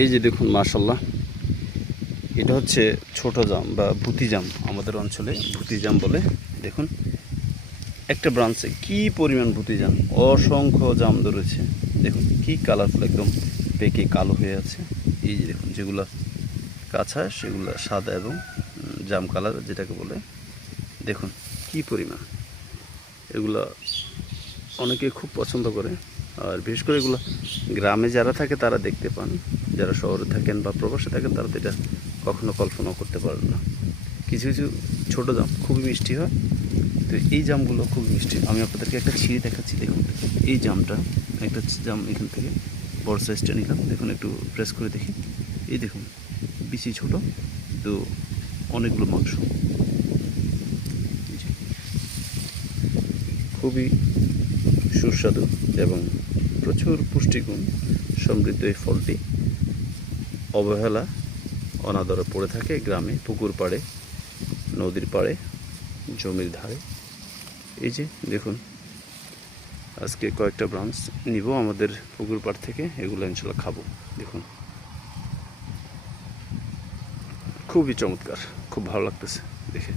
এই যে দেখুন মাশাল্লাহ, এটা হচ্ছে ছোট জাম বা ভুতি জাম, আমাদের অঞ্চলে ভুতি জাম বলে। দেখুন একটা ব্রাঞ্চে কি পরিমাণ ভুতি জাম, অসংখ্য জাম ধরেছে। দেখুন কি কালারফুল, একদম পেকে কালো হয়ে আছে। এই যে দেখুন, যেগুলো কাঁচা সেগুলো সাদা এবং জাম কালার যেটাকে বলে। দেখুন কি পরিমাণ, এগুলো অনেকে খুব পছন্দ করে। আর বিশেষ করে এগুলো গ্রামে যারা থাকে তারা দেখতে পান, যারা শহরে থাকেন বা প্রবাসে থাকেন তারা তো এটা কখনো কল্পনাও করতে পারেন না। কিছু কিছু ছোটো জাম খুবই মিষ্টি হয়, তো এই জামগুলো খুবই মিষ্টি। আমি আপনাদেরকে একটা ছিঁড়ে দেখাচ্ছি। দেখুন এই জামটা, একটা জাম এখান থেকে বড় সাইজটা নিলাম। দেখুন একটু প্রেস করে দেখি। এই দেখুন বিচি ছোট, তো অনেকগুলো মাংস। খুবই সুস্বাদু এবং প্রচুর পুষ্টিগুণ সমৃদ্ধ এই ফলটি অবহেলা অনাদরে পড়ে থাকে গ্রামে, পুকুর পাড়ে, নদীর পাড়ে, জমির ধারে। এই যে দেখুন, আজকে কয়েকটা ব্রাঞ্চ নিব আমাদের পুকুর পাড় থেকে, এগুলো ইনশাল্লাহ খাবো। দেখুন খুবই চমৎকার, খুব ভালো লাগতেছে দেখে।